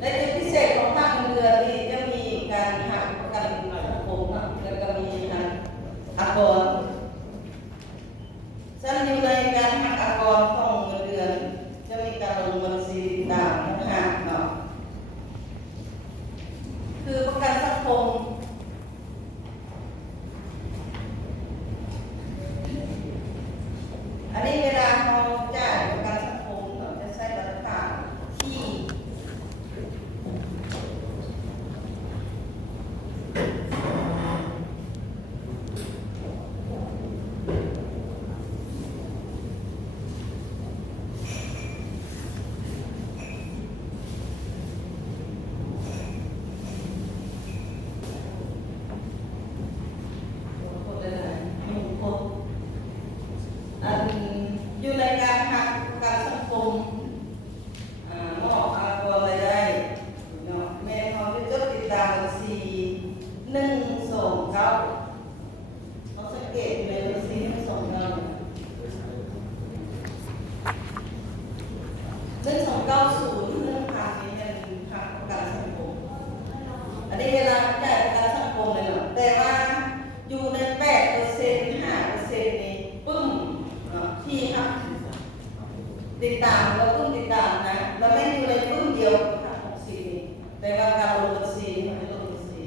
ในจุดพิเศษของภาคเงินเดือนนี่จะมีการหักประกันสังคมแล้วก็มีหักอากรซึ่งอยู่ในการหักอากรของเงินเดือนจะมีการลงบัญชีต่างๆหักเนาะคือประกันสังคมอันนี้เวลาเราจ่ายประกันสังคมเราจะใช้ราคาที่อยู่ในการหักประกันสังคมมอบอากรรายได้เนาะแม่เขาจะจดติดตามบัญชี129เขาสังเกตอยู่ในบัญชี129 129 0เรื่องทางนี้เป็นทางประกันสังคมอันนี้เวลาจ่ายประกันสังคมเลยเนาะแต่ว่าอยู่ใน8% 5%นี้ปึ้มที่หักติดตามเราปึ้มติดตามนะเราไม่อยู่ในปึ้มเดียวหัก60นี้แต่ว่าการลงบัญชีมันไม่ลงบัญชี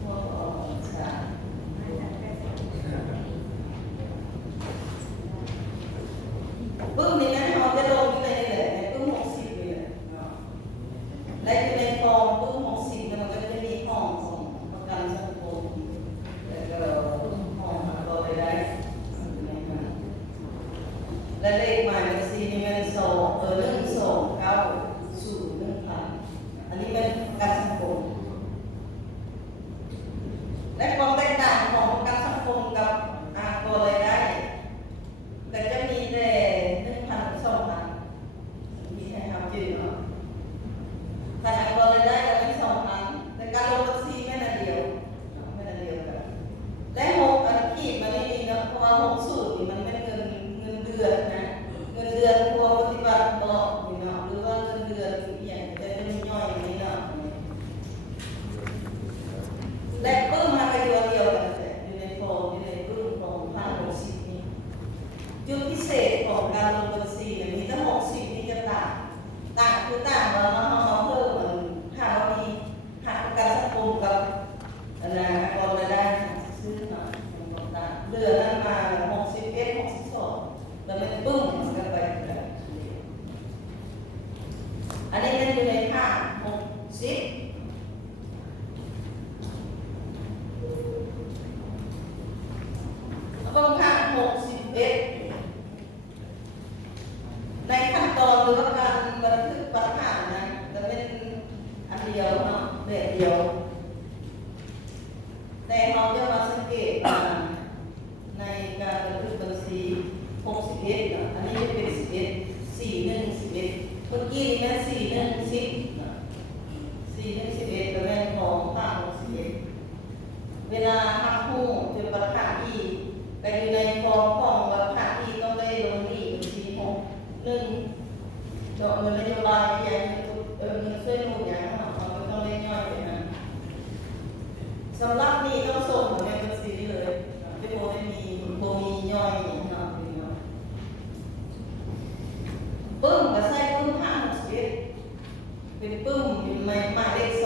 หัวออกใช่ปึ้มนี้นะเราจะลงอยู่ในนี่แหละในปึ้ม60นี่แหละและอยู่ในฟอร์มปึ้ม60มันก็จะมีห้องของประกันสังคมแล้วก็ห้องหักรายได้และเลขหมายบัญชีนี่มัน12901,000อันนี้เป็นประกันสังคมและความแตกต่างของประกันสังคมกับอากรรายได้ก็จะมีแต่1,000 กับ 2,000มีให้ทำจืดเนาะถ้าอากรรายได้ก็เป็น2,000แต่การลงบัญชีไม่นานเดียวกันและ6อันขีดมันนี่เนาะเพราะว่า6สูตรนี่มันเป็นเงินเดือนนะเงินเดือนพวกปฏิบัติต่อนี่เนาะหรือว่าเงินเดือนอย่างจะเป็นย่อยนี่เนาะและปึ้มมาไปเดียวกันแต่อยู่ในฟอร์มอยู่ในปึ้มของ560นี้จุดพิเศษของการลงบัญชีเนี่ยมีตั้ง60นี่จะต่างคือต่างแล้วเนาะเราเพิ่มมันถ้าเรามีหักประกันสังคมกับกองรายได้ซื้อมาต่างเดือนนั้นมา61 62แล้วมันปึ้มกันไปอันนี้มันอยู่ในภาค60ตรงภาค61ในขั้นตอนหรือว่าการบันทึกประกาศนะจะเป็นอันเดียวเนาะแบบเดียวแต่เราจะมาสังเกตในการบันทึกบัญชี61อันนี้จะเป็น11 41 11เมื่อกี้นี่41 10 41 11ก็เป็นของภาค61เวลาหักหูจะประกาศอีกแต่อยู่ในฟอร์มของประกาศอีกต้องได้ลงนี่บัญชี61ดอกเงินนโยบายอย่างเงินช่วยหนุนอย่างเราก็ต้องเล่นย่อยไปนะสำหรับนี่ต้องส่งในบัญชีเลยไม่โบได้มีย่อยอย่างเนาะปึ้มก็ใส่ปึ้ม561เป็นปึ้มอยู่ในหมายเลข2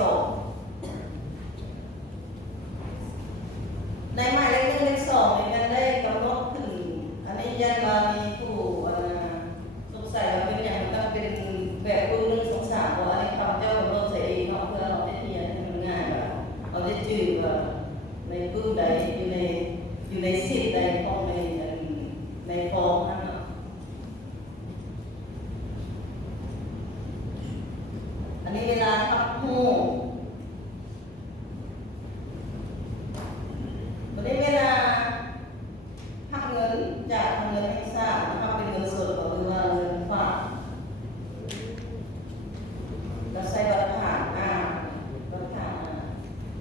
ในหมายเลข1เลข2เนี่ยมันได้กำหนดขึ้นอันนี้ยันว่ามีผู้สงสัยว่าเป็นอย่างนั้นเป็นแบบปึ้ม1 2 3ว่าอันนี้คำเจ้ากำหนดใส่เองเนาะเพื่อเราจะเทียนให้มันง่ายแบบเราจะจืดว่าในปึ้มใดอยู่ในสิทธิ์ใดของในฟอร์มนั้นเนาะอันนี้เวลาทับหูวันนี้เวลาหักเงินจากเงินให้ทราบนะครับเป็นเงินสดหรือว่าเงินฝากเราใช้บัตรผ่านบัตรผ่าน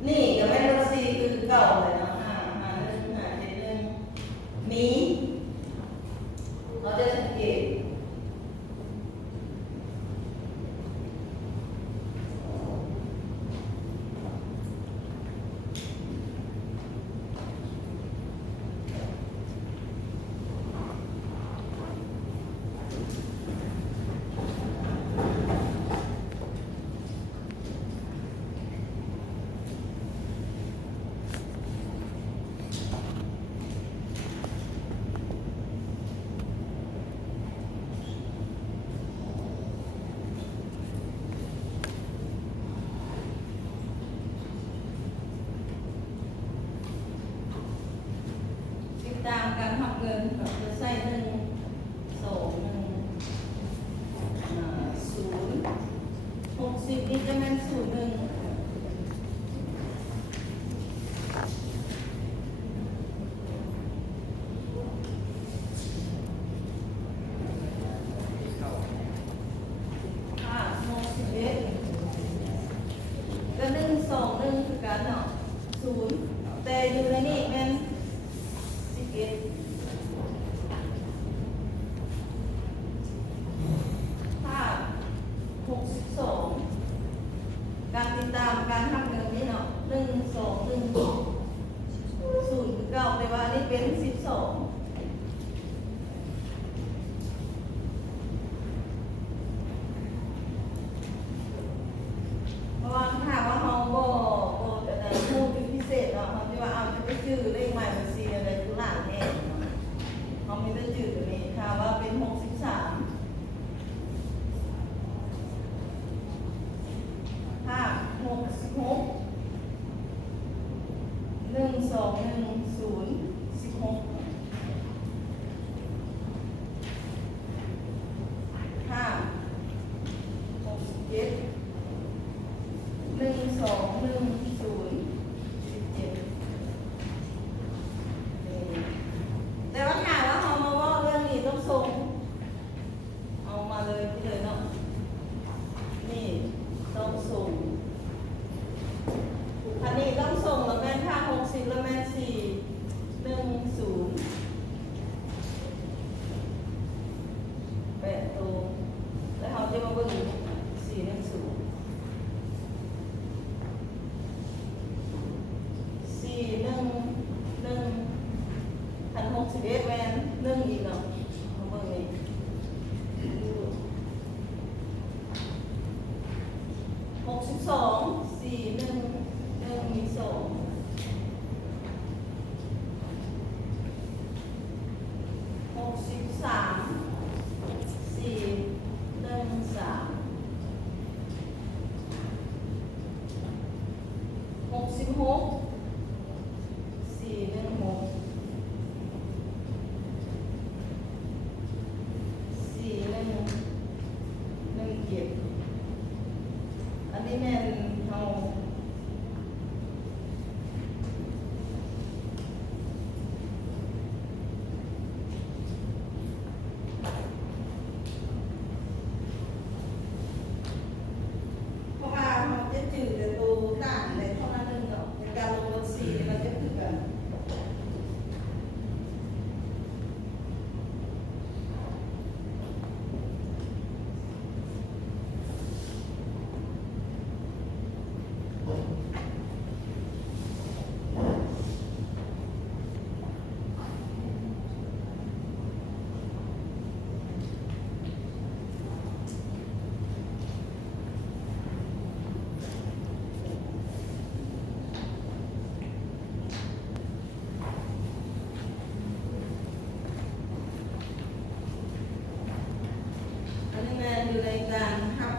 นี่ก็ไม่บัญชีคือเก่าเลยนะ5 5 1 5 7 1มีเราจะสังเกต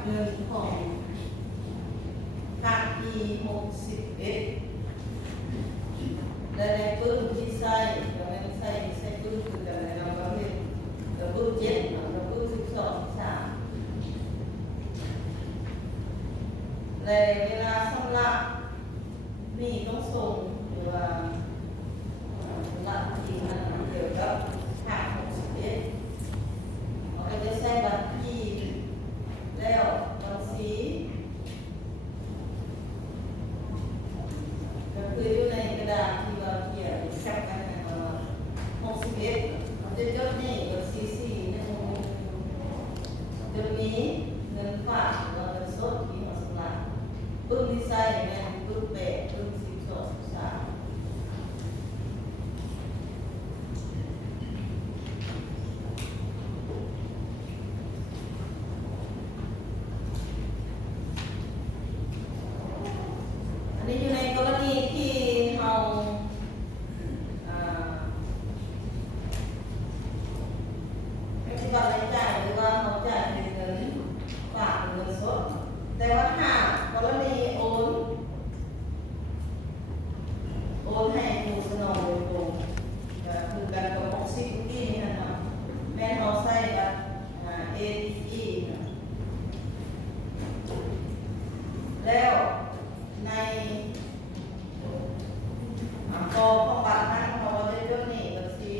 เงินของภาคที่61และในปึ้งที่ใส่ก็เป็นใส่ปึ้งคือกันในเราประเภทกับปึ้ง7กับปึ้ง12 13และเวลาสำหรับนี่ต้องส่งหรือว่าสำหรับจริงนะเกี่ยวกับภาค61เราก็จะใส่บัตรที่แล้วบัญชีก็คืออยู่ในกระดาษที่เราเขียนแคปกันนะ61เราจะจดนี่บัญชี4จะมีเงินฝากหรือว่าเงินสดที่เราสำหรับปึ้งที่ใส่แม่นปึ้ง8ปึ้ง12 13อันนี้อยู่ในกรณีที่เราปฏิบัติรายจ่ายหรือว่าเราจ่ายเป็นเงินฝากเป็นเงินสดแต่ว่าถ้ากรณีโอนให้ผู้สนองโดยตรงก็คือการกับ60ปีนี่นะครับแม่เราใส่บัตรATE นะแล้วในกองของบัตรนั้นเขาจะยกนี่บัญชี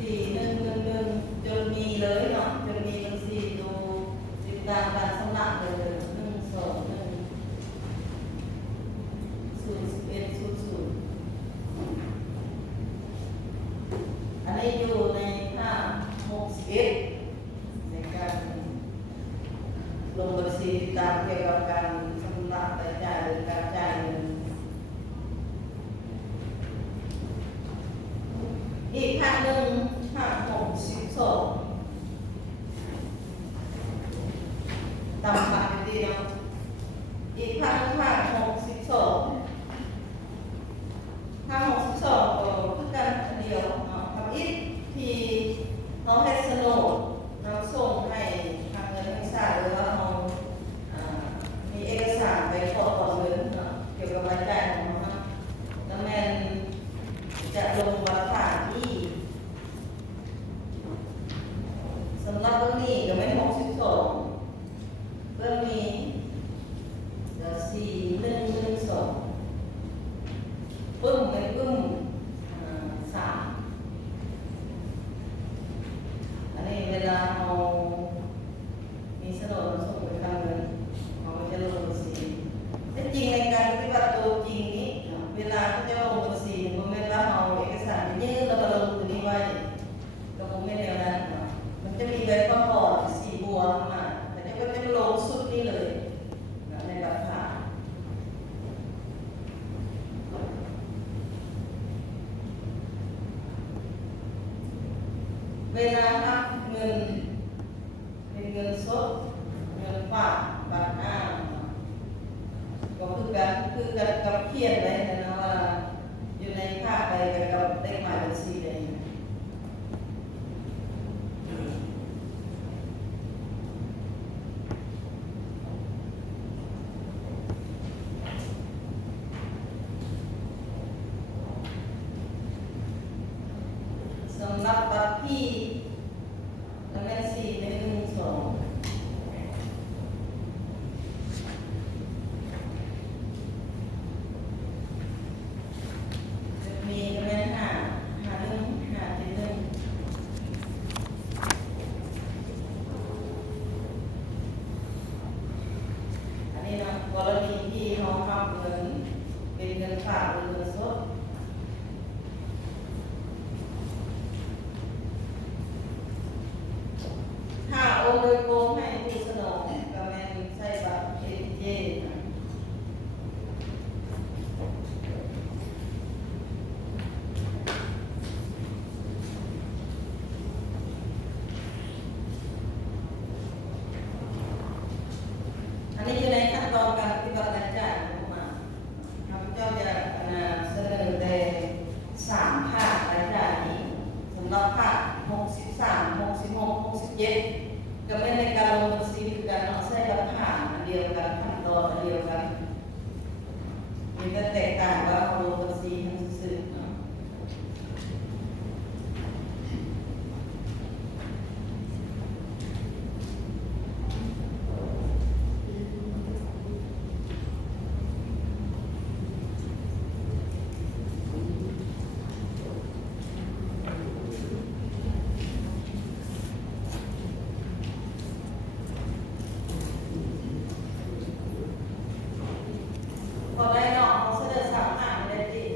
4111จนมีเลยเนาะจนมีบัญชีดูติดตามการสมัครเลย12100อันนี้อยู่ในภาค61ในการลงบัญชีติดตามเกี่ยวกับการชำระรายจ่ายหรือการจ่ายเงินอีกภาคหนึ่งภาค62ตามปกติเนาะอีกภาค62ภาค62ก็คือกันอันเดียวเนาะกับอีกที่เขาให้สโนดนำส่งให้ทางเงินทางศาลหรือว่าเขามีเอกสารไปขอต่อเงินเนาะเกี่ยวกับรายจ่ายของเขานะแล้วแม่นจะลงบัตรผ่านที่สำหรับเรื่องนี้ก็ไม่62เรื่องนี้4112ปึ้งเป็นปึ้ง3อันนี้เวลาเรามีโฉนดส่งไปทางเงินเราก็จะลงบัญชีแต่จริงในการปฏิบัติตัวจริงนี้เวลาที่จะลงบัญชีมันไม่ว่าเอาเอกสารไปยื่นแล้วก็ลงตัวนี้ไว้ก็คงไม่แนวนั้นมันจะมีใบประกอบสีบัวมาแต่ก็จะลงสุดนี้เลยในบัตรผ่านเวลารับเงินเป็นเงินสดเงินฝากบัตรอ้างก็คือกันกับเขียนไว้นะว่าอยู่ในภาคใดกับเลขหมายบัญชีใดสำหรับบัตรที่และแม่4112จะมีแม่5171อันนี้นะกรณีที่เราทำเงินเป็นเงินฝากหรือเงินสดถ้าโอนโดยตรงให้ผู้สนองก็แม่นใช้บัตร ATM นะอันนี้อยู่ในขั้นตอนการปฏิบัติรายจ่ายของมาข้าพเจ้าจะเสนอใน3ภาครายจ่ายนี้สำหรับภาค63 66 67 ก็ไม่ในการลงบัญชีคือการเนาะใช้หลักฐานอันเดียวกันขั้นตอนอันเดียวกันมีแต่แตกต่างว่าเขาลงบัญชีทำซื่อๆเนาะพอได้เนาะเขาเสนอสามหางได้ที่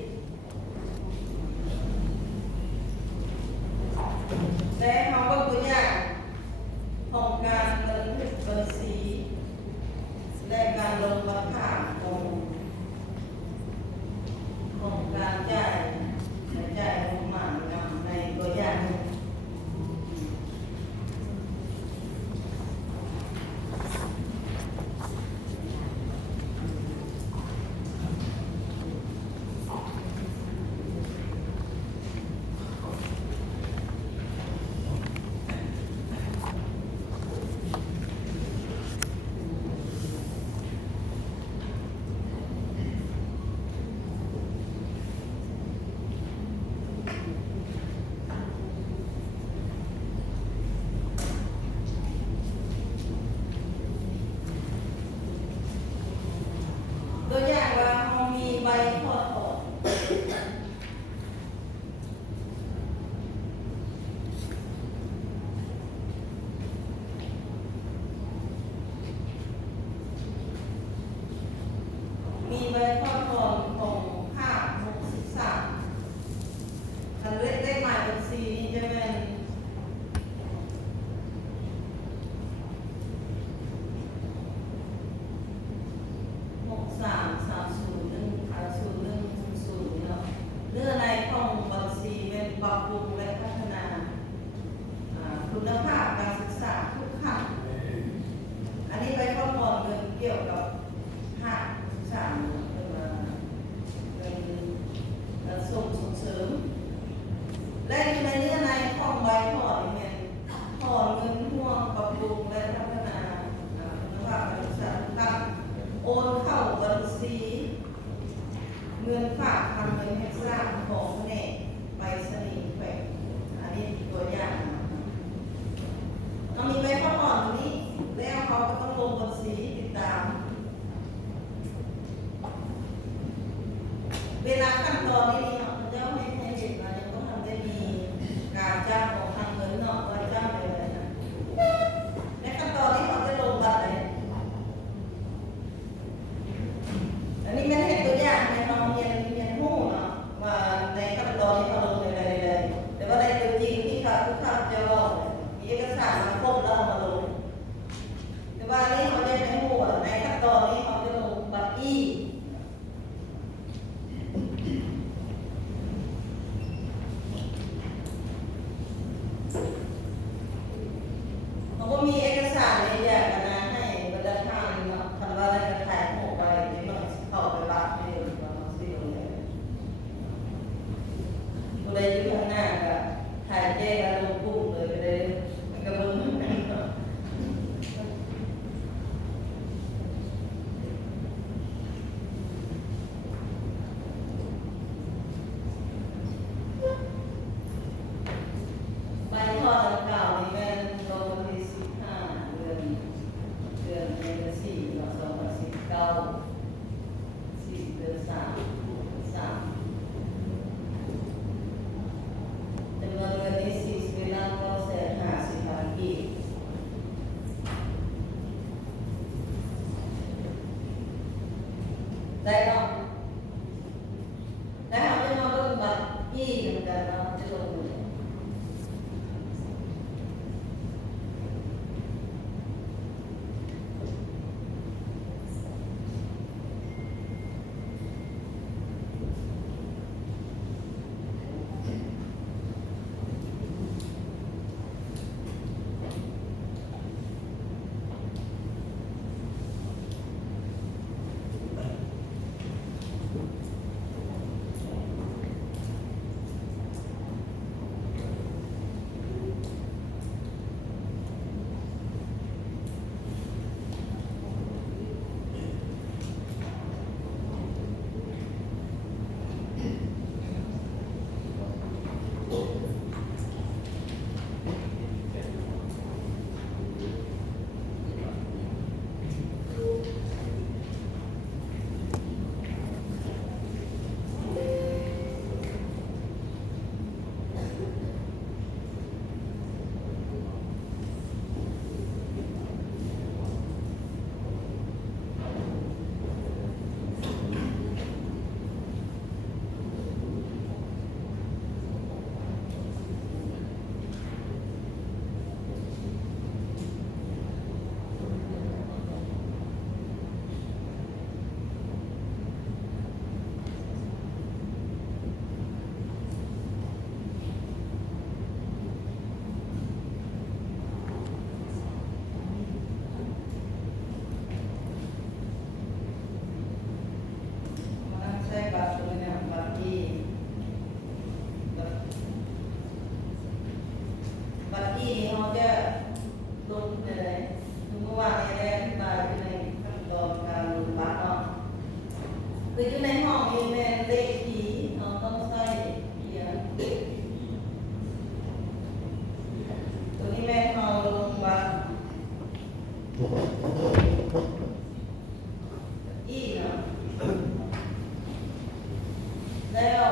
อีเนาะแล้ว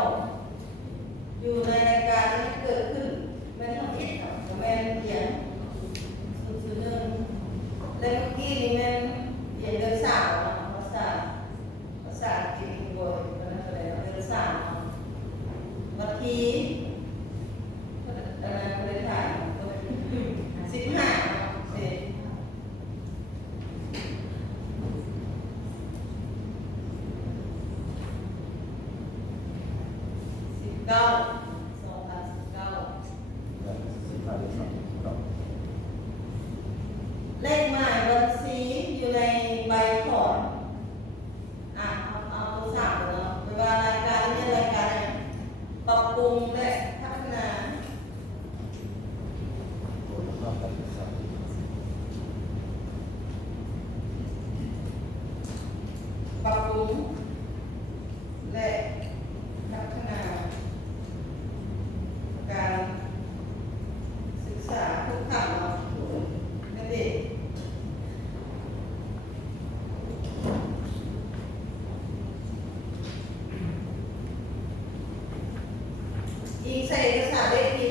อยู่ในรายการที่เกิดขึ้นแม่นทำอิดเนาะกับแม่นเขียนสุดๆหนึ่งแล้วเมื่อกี้นี่แม่นเขียนเดือนสามเนาะภาษาอังกฤษบ่อยมันอะไรเนาะเดือนสามเนาะวันที่อะไรก็ได้ถ่าย15เนาะเสร็จ19 เลขหมายบัญชีอยู่ในใบถอนเอาตัวสามเนาะเวลารายการนี้รายการปรับปรุงและพัฒนาปรับปรุงและพัฒนาการศึกษาทุกขั้นเนาะนั่นเอง อีกใส่เอกสารเลขที่